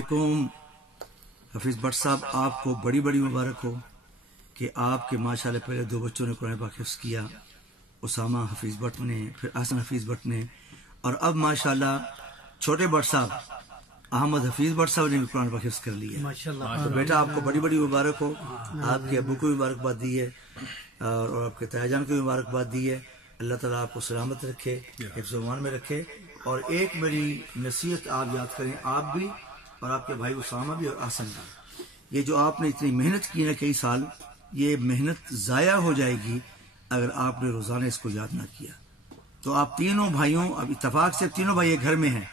علیکم حفیظ بٹ صاحب، آپ کو بڑی بڑی مبارک ہو کہ آپ کے ماشاءاللہ پہلے 2 بچوں نے قرآن پاک حفظ کیا، اسامہ حفیظ بٹ نے، پھر احسن حفیظ بٹ نے، اور اب ماشاءاللہ چھوٹے بٹ صاحب احمد حفیظ بٹ صاحب نے بھی قرآن پاک حفظ کر لیا۔ تو بیٹا آپ کو بڑی بڑی مبارک ہو، آپ کے ابو کو بھی مبارکباد دی ہے اور آپ کے تایا جان کو بھی مبارکباد دی ہے۔ اللہ تعالیٰ آپ کو سلامت رکھے، حفظ و امان میں رکھے۔ اور ایک میری نصیحت آپ یاد کریں، آپ بھی اور آپ کے بھائی اسامہ بھی اور احسن بھی، یہ جو آپ نے اتنی محنت کی نا کئی سال، یہ محنت ضائع ہو جائے گی اگر آپ نے روزانہ اس کو یاد نہ کیا۔ تو آپ تینوں بھائیوں، اب اتفاق سے تینوں بھائی ایک گھر میں ہیں،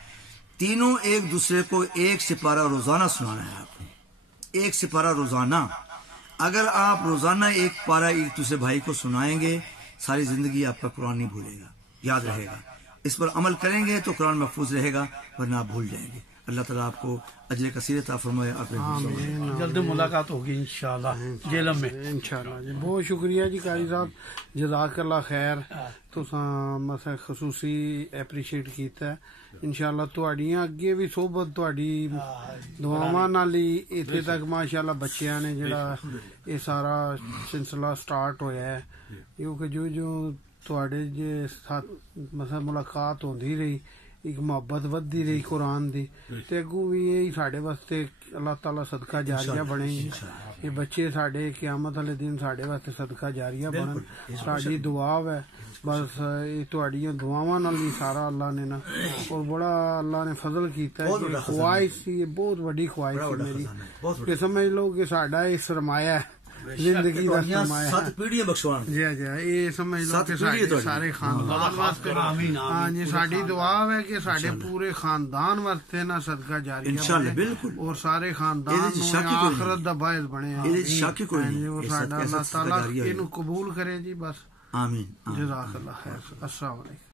تینوں ایک دوسرے کو 1 سپارہ روزانہ سنانا ہے آپ نے، 1 سپارہ روزانہ۔ اگر آپ روزانہ 1 پارہ ایک دوسرے بھائی کو سنائیں گے، ساری زندگی آپ کا قرآن نہیں بھولے گا، یاد رہے گا۔ اس پر عمل کریں گے تو قرآن محفوظ رہے گا، ورنہ آپ بھول جائیں گے۔ اللہ تعالیٰ آپ کو اجر کثیر عطا فرمائے۔ جلد ملاقات ہوگی انشاءاللہ جیلم میں انشاءاللہ جی۔ بہت شکریہ جی قاری صاحب، جزاک اللہ خیر۔ تساں مسا خصوصی اپریشیٹ کیتا ہے۔ انشاءاللہ تہاڈیاں اگے بھی صحبت تہاڈی دعاواں نال ہی ایتھے تک ماشاءاللہ بچیاں نے جڑا یہ سارا سلسلہ سٹارٹ ہویا ہے، کیونکہ جو تہاڈے جے ساتھ مسا ملاقات ہوندی رہی، ایک محبت ودی رہی قرآن دی، تے اگوں بھی یہی ساڈے واسطے اللہ تعالیٰ صدقہ جاریہ بنے گی۔ یہ بچے ساڈے قیامت والے دن ساڈے واسطے صدقہ جاریہ بنن، ساڈی دعا ہے بس۔ یہ تہاڈیاں دعاواں نال ہی سارا اللہ نے نا، اور بڑا اللہ نے فضل کیتا ہے کہ خواہش سی، یہ بہت بڑی خواہش ہے میری کہ سمجھ لو کہ ساڈا یہ سرمایہ ہے، زندگی کا سرمایہ 7 پیڑھیاں بخشوان، جی جی، یہ سمجھ لو کہ سارے خاندان واسطے، ہاں جی، ساڈی دعا ہے کہ ساڈے پورے خاندان واسطے نا صدقہ جاریہ انشاءاللہ، بنے، بالکل، اور سارے خاندان نوں آخرت دا باعث بنے، اور ساڈا اللہ تعالیٰ اینو قبول کرے جی، بس آمین۔ جزاک اللہ خیر۔ السلام علیکم۔